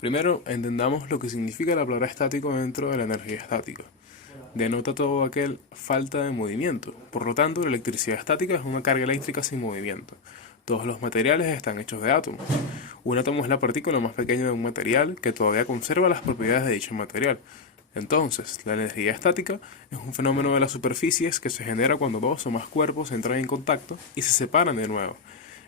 Primero, entendamos lo que significa la palabra estático dentro de la energía estática. Denota todo aquel falta de movimiento. Por lo tanto, la electricidad estática es una carga eléctrica sin movimiento. Todos los materiales están hechos de átomos. Un átomo es la partícula más pequeña de un material que todavía conserva las propiedades de dicho material. Entonces, la energía estática es un fenómeno de las superficies que se genera cuando dos o más cuerpos entran en contacto y se separan de nuevo.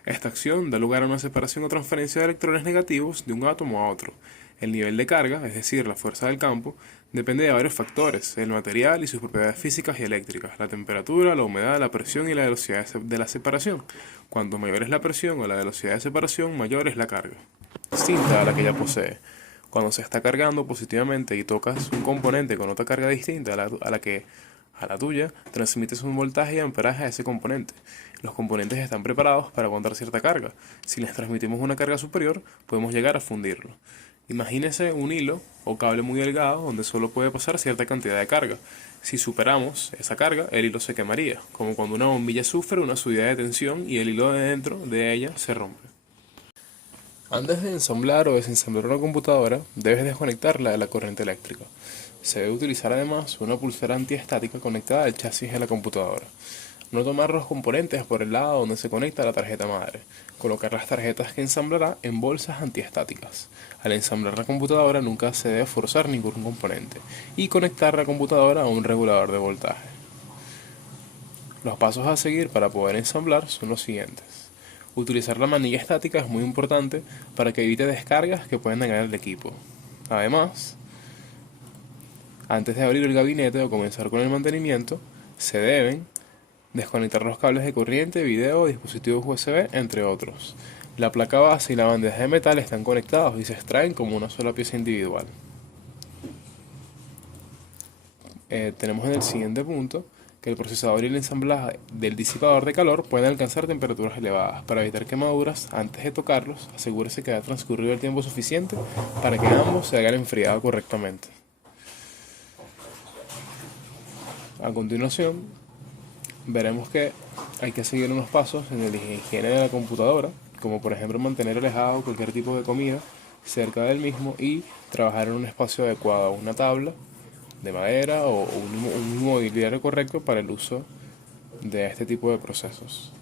Esta acción da lugar a una separación o transferencia de electrones negativos de un átomo a otro. El nivel de carga, es decir, la fuerza del campo, depende de varios factores: el material y sus propiedades físicas y eléctricas, la temperatura, la humedad, la presión y la velocidad de la separación. Cuanto mayor es la presión o la velocidad de separación, mayor es la carga, distinta a la que ya posee. Cuando se está cargando positivamente y tocas un componente con otra carga distinta a la tuya, transmites un voltaje y amperaje a ese componente. Los componentes están preparados para aguantar cierta carga. Si les transmitimos una carga superior, podemos llegar a fundirlo. Imagínese un hilo o cable muy delgado donde solo puede pasar cierta cantidad de carga. Si superamos esa carga, el hilo se quemaría, como cuando una bombilla sufre una subida de tensión y el hilo de dentro de ella se rompe. Antes de ensamblar o desensamblar una computadora, debes desconectarla de la corriente eléctrica. Se debe utilizar además una pulsera antiestática conectada al chasis de la computadora. No tomar los componentes por el lado donde se conecta la tarjeta madre. Colocar las tarjetas que ensamblará en bolsas antiestáticas. Al ensamblar la computadora nunca se debe forzar ningún componente. Y conectar la computadora a un regulador de voltaje. Los pasos a seguir para poder ensamblar son los siguientes. Utilizar la manilla estática es muy importante para que evite descargas que pueden dañar el equipo. Además, antes de abrir el gabinete o comenzar con el mantenimiento, se deben desconectar los cables de corriente, video, dispositivos USB, entre otros. La placa base y la bandeja de metal están conectados y se extraen como una sola pieza individual. Tenemos en el siguiente punto que el procesador y el ensamblaje del disipador de calor pueden alcanzar temperaturas elevadas. Para evitar quemaduras, antes de tocarlos, asegúrese que haya transcurrido el tiempo suficiente para que ambos se hayan enfriado correctamente. A continuación, veremos que hay que seguir unos pasos en la higiene de la computadora, como por ejemplo mantener alejado cualquier tipo de comida cerca del mismo y trabajar en un espacio adecuado, una tabla de madera o un mobiliario correcto para el uso de este tipo de procesos.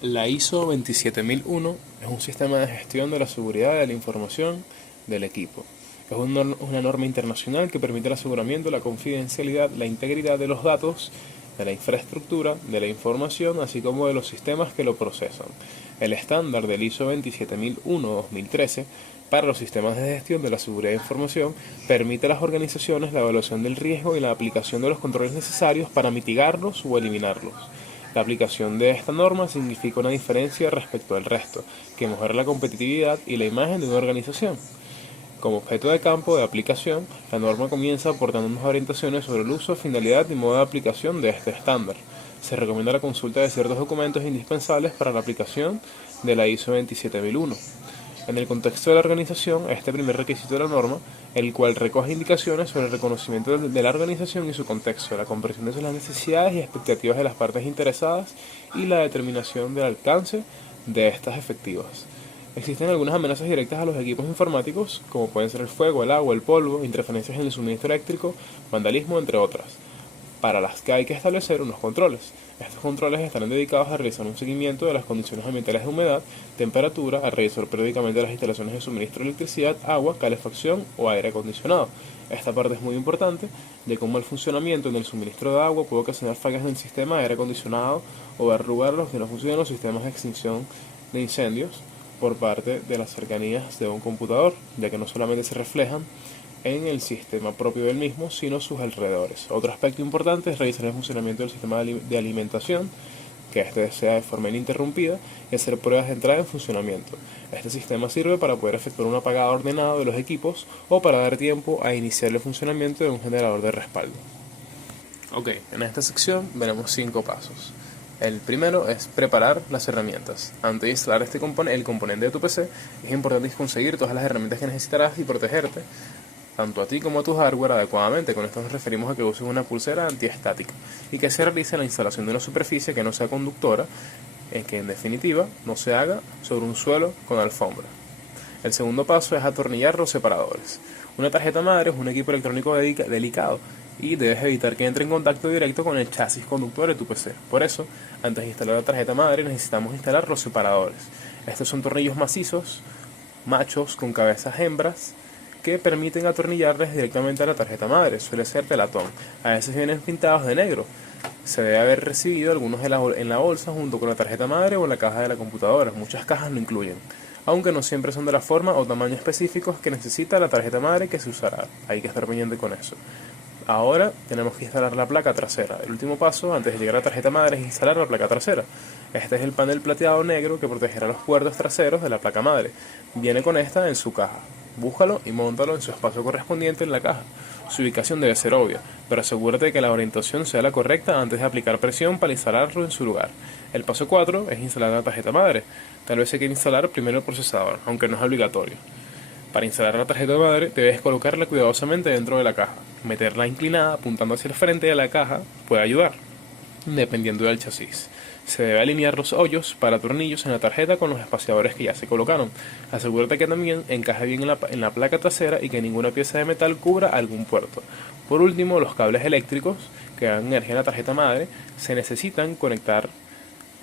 La ISO 27001 es un sistema de gestión de la seguridad de la información del equipo. Es una norma internacional que permite el aseguramiento, la confidencialidad, la integridad de los datos, de la infraestructura, de la información, así como de los sistemas que lo procesan. El estándar del ISO 27001-2013 para los sistemas de gestión de la seguridad de información permite a las organizaciones la evaluación del riesgo y la aplicación de los controles necesarios para mitigarlos o eliminarlos. La aplicación de esta norma significa una diferencia respecto al resto, que mejora la competitividad y la imagen de una organización. Como objeto de campo de aplicación, la norma comienza aportando unas orientaciones sobre el uso, finalidad y modo de aplicación de este estándar. Se recomienda la consulta de ciertos documentos indispensables para la aplicación de la ISO 27001. En el contexto de la organización, este primer requisito de la norma, el cual recoge indicaciones sobre el reconocimiento de la organización y su contexto, la comprensión de las necesidades y expectativas de las partes interesadas y la determinación del alcance de estas efectivas. Existen algunas amenazas directas a los equipos informáticos, como pueden ser el fuego, el agua, el polvo, interferencias en el suministro eléctrico, vandalismo, entre otras, para las que hay que establecer unos controles. Estos controles estarán dedicados a realizar un seguimiento de las condiciones ambientales de humedad, temperatura, a revisar periódicamente las instalaciones de suministro de electricidad, agua, calefacción o aire acondicionado. Esta parte es muy importante de cómo el funcionamiento en el suministro de agua puede ocasionar fallas en el sistema de aire acondicionado o dar lugar a los que no funcionan los sistemas de extinción de incendios por parte de las cercanías de un computador, ya que no solamente se reflejan en el sistema propio del mismo, sino sus alrededores. Otro aspecto importante es revisar el funcionamiento del sistema de alimentación, que éste sea de forma ininterrumpida, y hacer pruebas de entrada en funcionamiento. Este sistema sirve para poder efectuar un apagado ordenado de los equipos o para dar tiempo a iniciar el funcionamiento de un generador de respaldo. Ok, en esta sección veremos 5 pasos. El primero es preparar las herramientas. Antes de instalar el componente de tu PC, es importante conseguir todas las herramientas que necesitarás y protegerte, tanto a ti como a tu hardware, adecuadamente. Con esto nos referimos a que uses una pulsera antiestática y que se realice la instalación de una superficie que no sea conductora, que en definitiva no se haga sobre un suelo con alfombra. El segundo paso es atornillar los separadores. Una tarjeta madre es un equipo electrónico delicado y debes evitar que entre en contacto directo con el chasis conductor de tu PC. Por eso, antes de instalar la tarjeta madre necesitamos instalar los separadores. Estos son tornillos macizos, machos con cabezas hembras, que permiten atornillarles directamente a la tarjeta madre. Suele ser de latón. A veces vienen pintados de negro. Se debe haber recibido algunos en la bolsa junto con la tarjeta madre o en la caja de la computadora. Muchas cajas lo incluyen, aunque no siempre son de la forma o tamaño específicos que necesita la tarjeta madre que se usará. Hay que estar pendiente con eso. Ahora tenemos que instalar la placa trasera. El último paso antes de llegar a la tarjeta madre es instalar la placa trasera. Este es el panel plateado negro que protegerá los puertos traseros de la placa madre. Viene con esta en su caja. Búscalo y móntalo en su espacio correspondiente en la caja. Su ubicación debe ser obvia, pero asegúrate de que la orientación sea la correcta antes de aplicar presión para instalarlo en su lugar. El paso 4 es instalar la tarjeta madre. Tal vez hay que instalar primero el procesador, aunque no es obligatorio. Para instalar la tarjeta madre debes colocarla cuidadosamente dentro de la caja. Meterla inclinada apuntando hacia el frente de la caja puede ayudar, dependiendo del chasis. Se debe alinear los hoyos para tornillos en la tarjeta con los espaciadores que ya se colocaron. Asegúrate que también encaje bien en la placa trasera y que ninguna pieza de metal cubra algún puerto. Por último, los cables eléctricos que dan energía a la tarjeta madre se necesitan conectar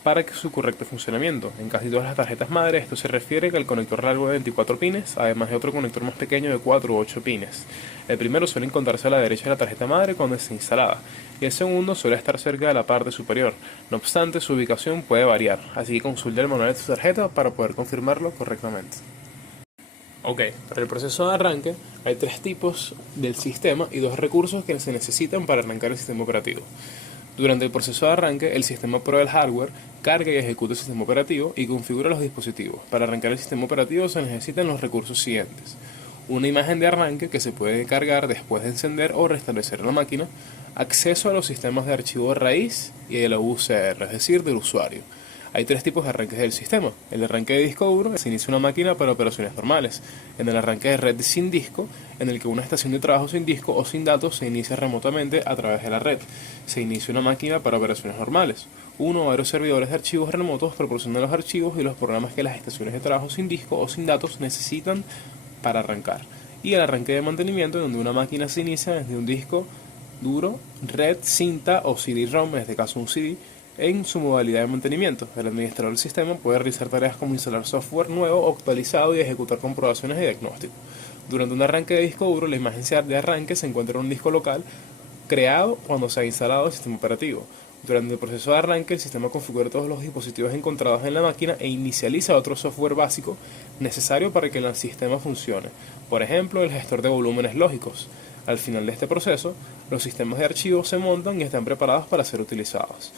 para su correcto funcionamiento. En casi todas las tarjetas madre esto se refiere al conector largo de 24 pines, además de otro conector más pequeño de 4 u 8 pines. El primero suele encontrarse a la derecha de la tarjeta madre cuando está instalada, y el segundo suele estar cerca de la parte superior. No obstante, su ubicación puede variar, así que consulte el manual de tu tarjeta para poder confirmarlo correctamente. Ok, para el proceso de arranque hay 3 tipos del sistema y 2 recursos que se necesitan para arrancar el sistema operativo. Durante el proceso de arranque, el sistema prueba el hardware, carga y ejecuta el sistema operativo y configura los dispositivos. Para arrancar el sistema operativo se necesitan los recursos siguientes: una imagen de arranque que se puede cargar después de encender o restablecer la máquina, acceso a los sistemas de archivo raíz y de la UCR, es decir, del usuario. Hay 3 tipos de arranques del sistema. El arranque de disco duro se inicia una máquina para operaciones normales. En el arranque de red sin disco, en el que una estación de trabajo sin disco o sin datos se inicia remotamente a través de la red. Se inicia una máquina para operaciones normales. Uno o varios servidores de archivos remotos proporcionan los archivos y los programas que las estaciones de trabajo sin disco o sin datos necesitan para arrancar. Y el arranque de mantenimiento, donde una máquina se inicia desde un disco duro, red, cinta o CD-ROM, en este caso un CD, en su modalidad de mantenimiento. El administrador del sistema puede realizar tareas como instalar software nuevo o actualizado y ejecutar comprobaciones de diagnóstico. Durante un arranque de disco duro, la imagen de arranque se encuentra en un disco local creado cuando se ha instalado el sistema operativo. Durante el proceso de arranque, el sistema configura todos los dispositivos encontrados en la máquina e inicializa otro software básico necesario para que el sistema funcione. Por ejemplo, el gestor de volúmenes lógicos. Al final de este proceso, los sistemas de archivos se montan y están preparados para ser utilizados.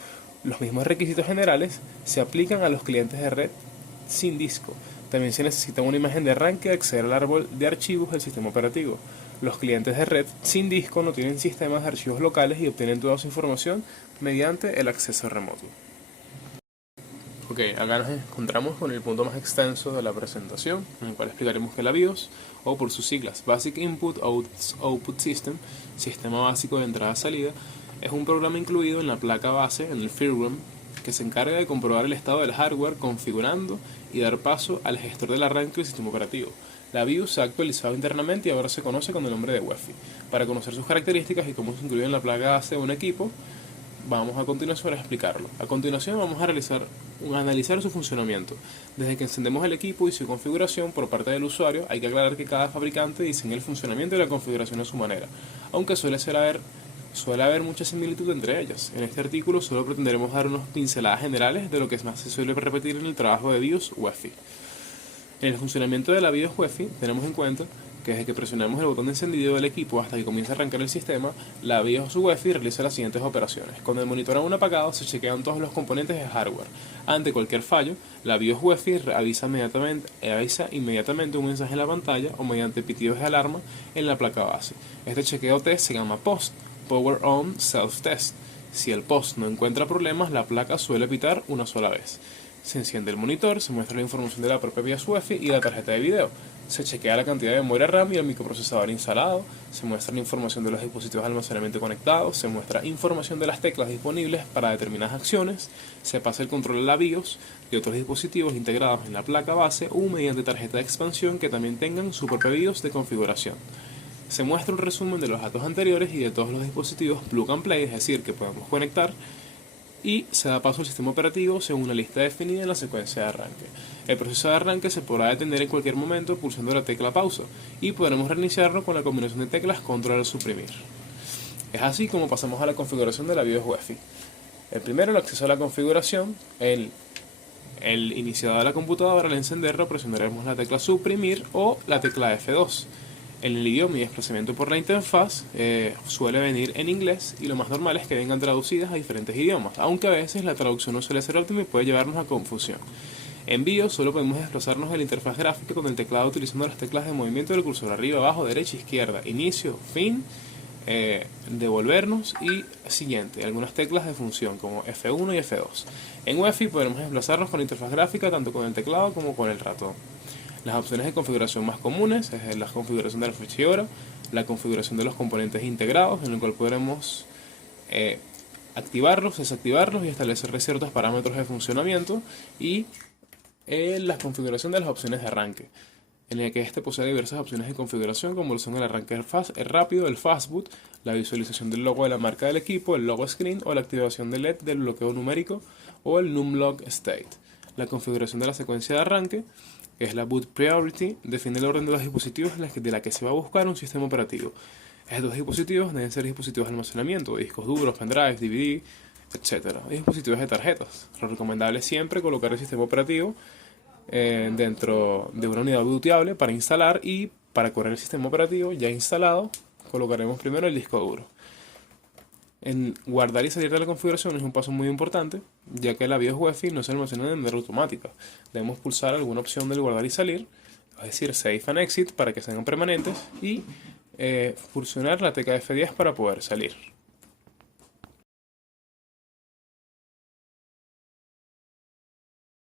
Los mismos requisitos generales se aplican a los clientes de red sin disco. También se necesita una imagen de arranque de acceder al árbol de archivos del sistema operativo. Los clientes de red sin disco no tienen sistemas de archivos locales y obtienen toda su información mediante el acceso remoto. Ok, acá nos encontramos con el punto más extenso de la presentación, en el cual explicaremos que la BIOS, o por sus siglas Basic Input Output System, sistema básico de entrada-salida, es un programa incluido en la placa base, en el firmware, que se encarga de comprobar el estado del hardware configurando y dar paso al gestor del arranque del sistema operativo. La BIOS se ha actualizado internamente y ahora se conoce con el nombre de UEFI. Para conocer sus características y cómo se incluye en la placa base de un equipo, vamos a continuación a explicarlo. A continuación vamos a analizar su funcionamiento. Desde que encendemos el equipo y su configuración por parte del usuario, hay que aclarar que cada fabricante diseña el funcionamiento y la configuración a su manera, aunque suele haber mucha similitud entre ellas. En este artículo solo pretenderemos dar unas pinceladas generales de lo que más se suele repetir en el trabajo de BIOS UEFI. En el funcionamiento de la BIOS UEFI tenemos en cuenta que desde que presionamos el botón de encendido del equipo hasta que comienza a arrancar el sistema, la BIOS UEFI realiza las siguientes operaciones. Cuando el monitor aún apagado, se chequean todos los componentes de hardware. Ante cualquier fallo, la BIOS UEFI avisa inmediatamente un mensaje en la pantalla o mediante pitidos de alarma en la placa base. Este chequeo test se llama POST, Power On Self Test. Si el POST no encuentra problemas, la placa suele pitar una sola vez. Se enciende el monitor, se muestra la información de la propia BIOS UEFI y la tarjeta de video. Se chequea la cantidad de memoria RAM y el microprocesador instalado, se muestra la información de los dispositivos de almacenamiento conectados, se muestra información de las teclas disponibles para determinadas acciones, se pasa el control a la BIOS y otros dispositivos integrados en la placa base o mediante tarjeta de expansión que también tengan su propia BIOS de configuración. Se muestra un resumen de los datos anteriores y de todos los dispositivos plug and play, es decir, que podemos conectar, y se da paso al sistema operativo según una lista definida en la secuencia de arranque. El proceso de arranque se podrá detener en cualquier momento pulsando la tecla pausa y podremos reiniciarlo con la combinación de teclas control al suprimir. Es así como pasamos a la configuración de la BIOS UEFI. El primero, el acceso a la configuración. El iniciador de la computadora, al encenderlo, presionaremos la tecla suprimir o la tecla F2. En el idioma y desplazamiento por la interfaz suele venir en inglés y lo más normal es que vengan traducidas a diferentes idiomas, aunque a veces la traducción no suele ser óptima y puede llevarnos a confusión. En BIOS solo podemos desplazarnos en la interfaz gráfica con el teclado utilizando las teclas de movimiento del cursor arriba, abajo, derecha, izquierda, inicio, fin, devolvernos y siguiente, algunas teclas de función como F1 y F2. En UEFI podremos desplazarnos con la interfaz gráfica tanto con el teclado como con el ratón. Las opciones de configuración más comunes es la configuración de la fecha y hora, la configuración de los componentes integrados, en el cual podremos activarlos, desactivarlos y establecer ciertos parámetros de funcionamiento, y la configuración de las opciones de arranque, en el que este posee diversas opciones de configuración como son el arranque rápido, el fastboot, la visualización del logo de la marca del equipo, el logo screen o la activación de LED del bloqueo numérico o el numlock state. La configuración de la secuencia de arranque, que es la boot priority, define el orden de los dispositivos de la que se va a buscar un sistema operativo. Estos dispositivos deben ser dispositivos de almacenamiento, discos duros, pendrives, DVD, etc. Dispositivos de tarjetas. Lo recomendable es siempre colocar el sistema operativo dentro de una unidad booteable para instalar, y para correr el sistema operativo ya instalado colocaremos primero el disco duro. En guardar y salir de la configuración es un paso muy importante, ya que la BIOS UEFI no se almacena de manera automática. Debemos pulsar alguna opción del guardar y salir, es decir, Save and Exit, para que sean permanentes, y pulsionar la tecla F10 para poder salir.